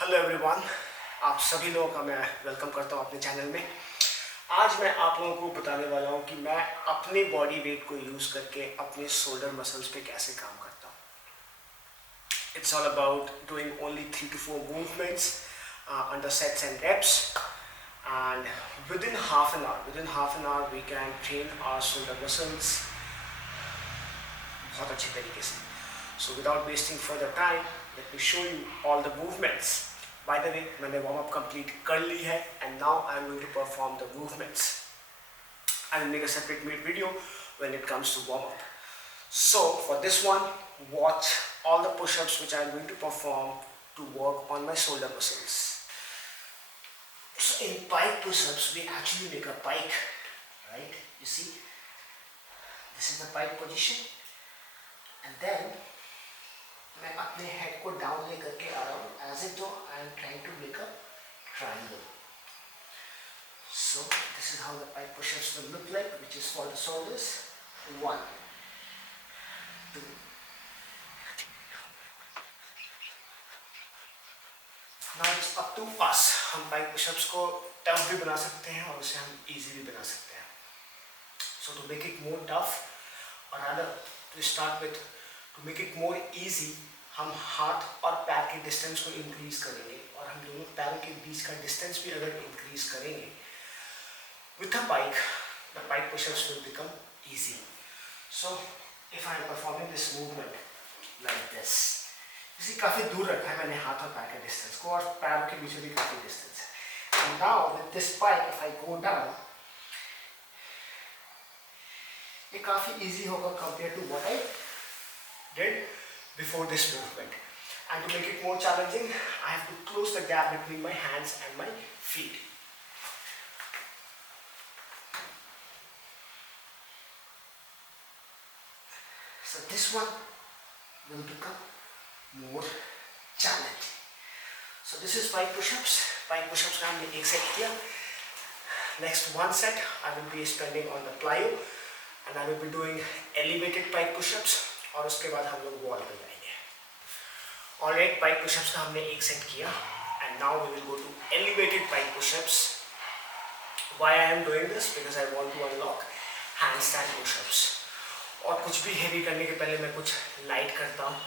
Hello everyone, आप सभी लोगों का मैं वेलकम करता हूं अपने चैनल में। आज मैं आप लोगों को बताने वाला हूं कि मैं अपने बॉडी वेट को यूज़ करके अपने शोल्डर मसल्स पे कैसे काम करता हूं। It's all about doing only 3 to 4 movements under sets and reps and within half an hour we can train our shoulder muscles बहुत अच्छे तरीके से. So without wasting further time, let me show you all the movements. By the way, मैंने warm up complete कर ली है and now I am going to perform the movements. I will make a separate video when it comes to warm up. So for this one, watch all the push-ups which I am going to perform to work on my shoulder muscles. So in pike push-ups, we actually make a pike, right? You see, this is the pike position, and then मैं अपने head को down ले करके आ रहा हूँ as it though I am trying to make a triangle. So this is how the pike pushups will look like, which is for the shoulders. 1 2 now it's up to us. हम pike pushups को tough भी बना सकते हैं और उसे हम easy भी बना सकते हैं. So to make it more tough और other to start with to make it more easy, हम हाथ और पैर के डिस्टेंस को इंक्रीज करेंगे और हम दोनों पैरों के बीच का डिस्टेंस भी अगर इंक्रीज करेंगे with a pike, the pike pushups will become easy. So if I am performing this movement like this, इसी काफ़ी दूर रखा है मैंने हाथ और पैर के डिस्टेंस को और पैरों के बीच में भी काफ़ी डिस्टेंस है. And now with this pike if I go down, ये काफ़ी ईजी होगा compare to what I did before this movement. And to make it more challenging, I have to close the gap between my hands and my feet. So this one will become more challenging. So this is pike push-ups. Pike push-ups का हमने एक set किया. Next one set I will be spending on the plyo and I will be doing elevated pike push-ups. और उसके बाद हम लोग wall पे जाएंगे. ऑलराइट, पाइक पुशअप्स का हमने एक सेट किया and now we will go to elevated pike pushups. Why I am doing this? Because I want to unlock handstand pushups. और कुछ भी हेवी करने के पहले मैं कुछ लाइट करता हूँ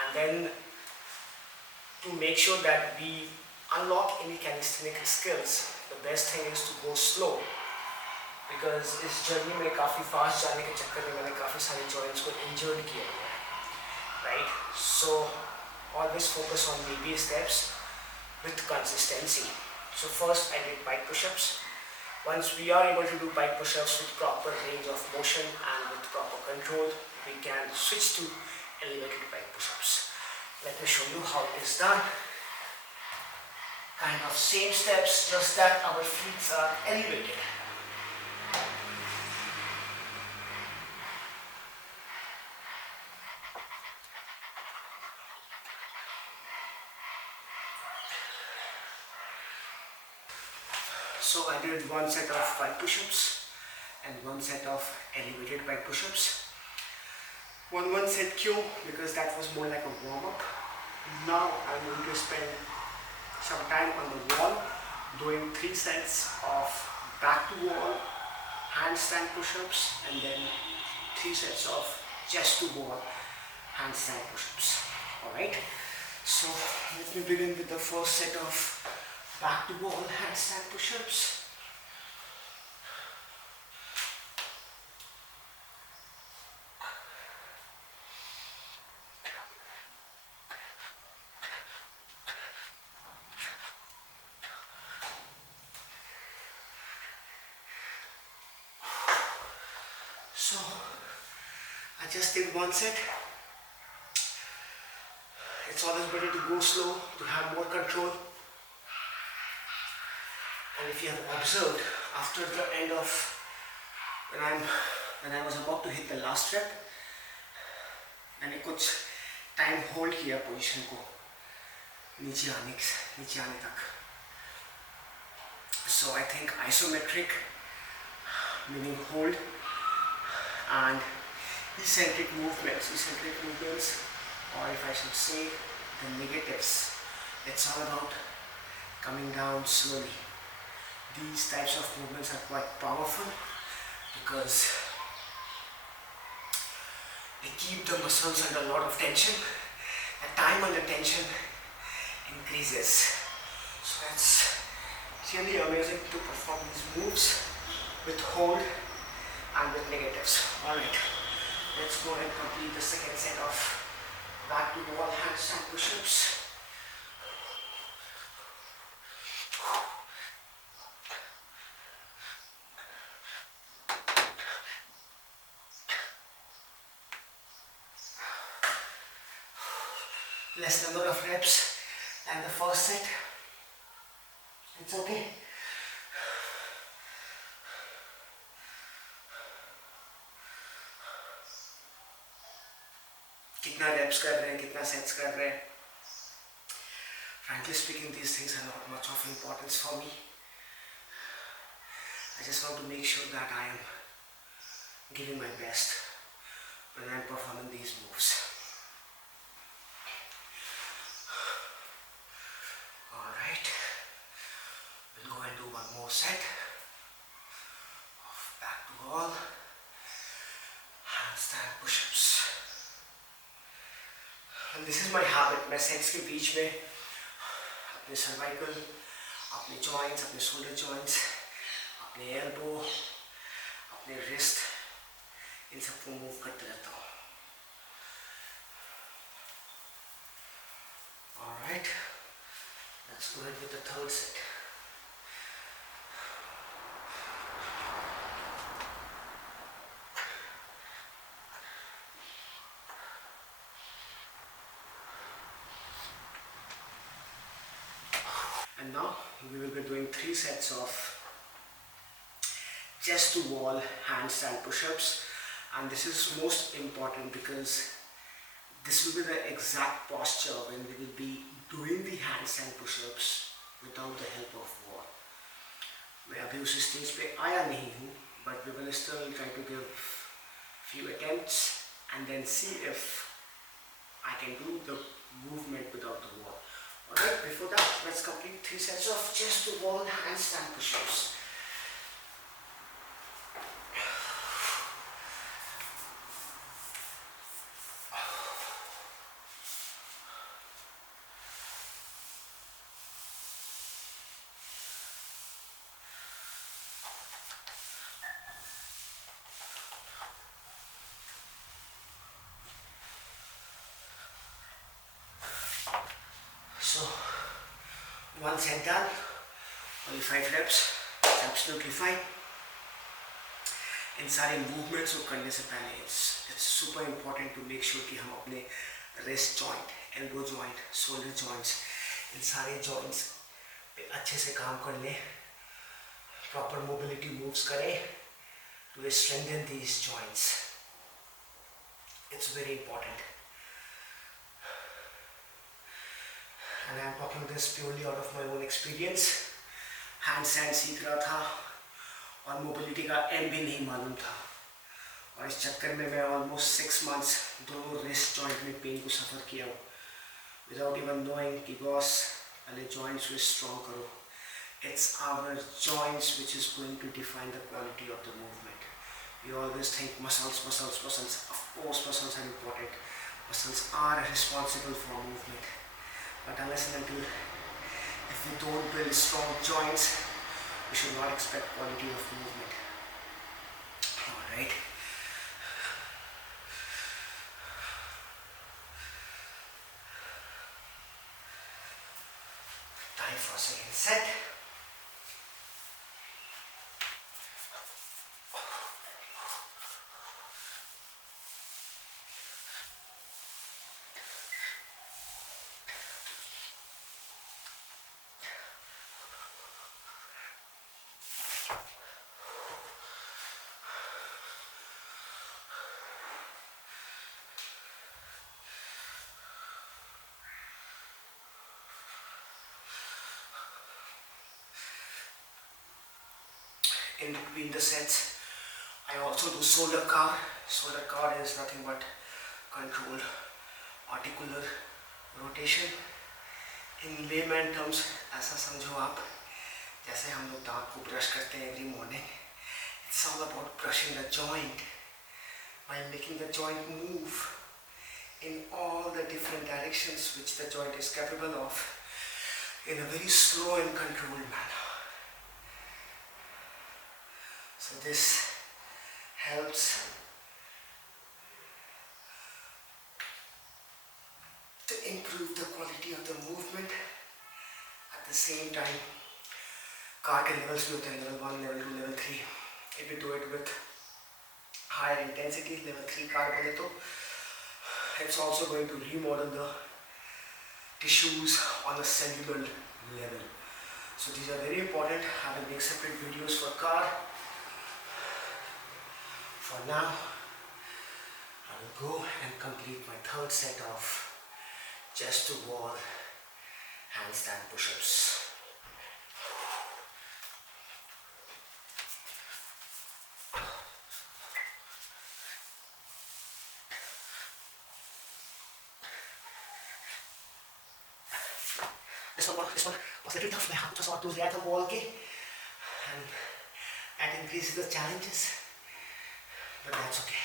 and then to make sure that we unlock any calisthenic skills, the best thing is to go slow. Because इस जर्नी में काफ़ी फास्ट जाने के चक्कर में मैंने काफ़ी सारे जॉइंट्स को इंजर्ड किया हुआ है, right? So always focus on baby steps with consistency. So first I did pike pushups. Once we are able to do pike pushups with proper range of motion and with proper control, we can switch to elevated pike pushups. Let me show you how it is done. Kind of same steps, just that our feet are elevated. So I did one set of pike push-ups and one set of elevated pike push-ups. One set क्यों? Because that was more like a warm-up. Now I'm going to spend some time on the wall doing 3 sets of back to wall handstand push-ups and then 3 sets of chest to wall handstand push-ups. Alright, so let me begin with the first set of back to wall handstand push-ups. So I just did one set. It's always better to go slow to have more control. And if you have observed, after the end of when I was about to hit the last rep, मैंने कुछ time hold किया position को नीचे आने तक. So I think isometric, meaning hold, and eccentric movements, or if I should say the negatives, It's all about coming down slowly. These types of movements are quite powerful because they keep the muscles under a lot of tension. The time under tension increases. So it's really amazing to perform these moves with hold and with negatives. Alright, let's go and complete the second set of back to wall handstand push-ups. Less number of reps than the first set. It's okay. कितना reps कर रहे हैं, कितना sets कर रहे हैं. Frankly speaking, these things are not much of importance for me. I just want to make sure that I am giving my best when I am performing these moves. Alright, we'll go and do one more set of back to wall handstand push-ups. And this is my habit. मैं sets के बीच में अपने cervical, अपने joints, अपने shoulder joints, अपने elbow, अपने wrist, इन सबको move करते रहता हूँ. Alright, let's go ahead with the third set. And now we will be doing 3 sets of chest to wall handstand push-ups, and this is most important because this will be the exact posture when we will be doing the handstand push-ups without the help of wall. मैं अभी उस stage पे आया नहीं हूँ, but we will still try to give few attempts and then see if I can do the movement without the wall. Alright, before that, let's complete 3 sets of chest to wall handstand push-ups. So, one set done, only 5 reps, it's absolutely fine. इन सारे movements को करने से पहले it's super important to make sure कि हम अपने wrist joint, elbow joint, shoulder joints, इन सारे joints पे अच्छे से काम कर लें, proper mobility moves करें to strengthen these joints. It's very important. And I am talking this purely out of my own experience. Handstand सीख रहा था और mobility का M भी नहीं मालूम था, और इस चक्कर में मैं almost 6 months दोनों wrist joint में pain को suffer किया हूँ without even knowing कि boss पहले joints को strong करो. It's our joints which is going to define the quality of the movement. We always think muscles, muscles, muscles. Of course muscles are important. Muscles are responsible for movement. But unless and until if we don't build strong joints, we should not expect quality of movement. Alright. Time for a second set. In between the sets, I also do shoulder car. Shoulder car is nothing but controlled articular rotation In layman terms ऐसा समझो आप जैसे हम लोग दांत को brush करते हैं every morning. It's all about brushing the joint by making the joint move in all the different directions which the joint is capable of in a very slow and controlled manner. So this helps to improve the quality of the movement. At the same time, car के levels भी होते हैं, level 1, level 2, level 3. If you do it with higher intensity, level 3 car बोले तो it's also going to remodel the tissues on a cellular level. So these are very important. I will make separate videos for car. For now, I will go and complete my third set of chest to wall handstand push-ups. This one was a little tough. मैं हाथ थोड़ा सा टूट गया था wall के, and that increases the challenges, but that's okay.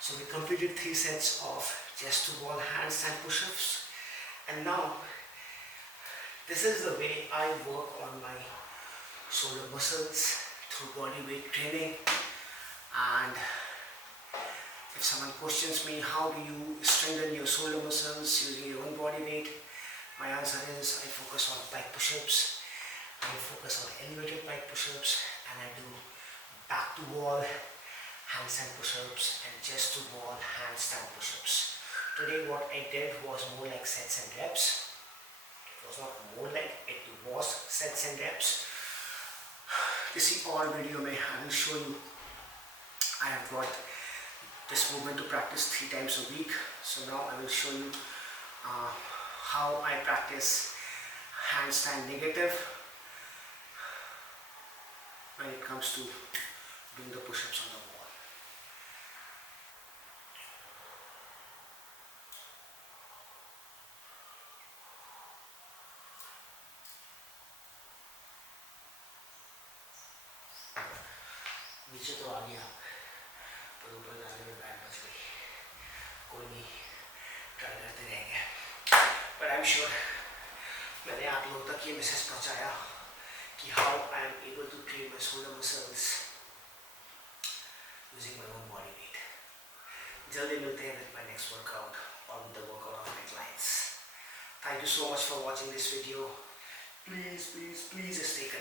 So we completed 3 sets of chest to wall handstand push-ups, and now this is the way I work on my shoulder muscles through body weight training. And if someone questions me how do you strengthen your shoulder muscles using your own body weight, my answer is I focus on pike push-ups, I focus on elevated pike push-ups, and I do back to wall handstand push-ups and chest to wall handstand push-ups. Today what I did was more like sets and reps. It was not more like, it was sets and reps. किसी और video में I will show you. I have brought this movement to practice 3 times a week. So now I will show you how I practice handstand negative when it comes to doing the push-ups on the wall. नीचे तो आ गया पर ऊपर जाने में बैठ बच गई. कोई नहीं, ट्राई करते रहेंगे. But I'm sure मैंने आप लोगों तक ये मैसेज पहुंचाया कि how I am able to train my shoulder muscles using my own body weight. जल्दी मिलते हैं with my next workout or with the workout of my clients. Thank you so much for watching this video. Please stay connected.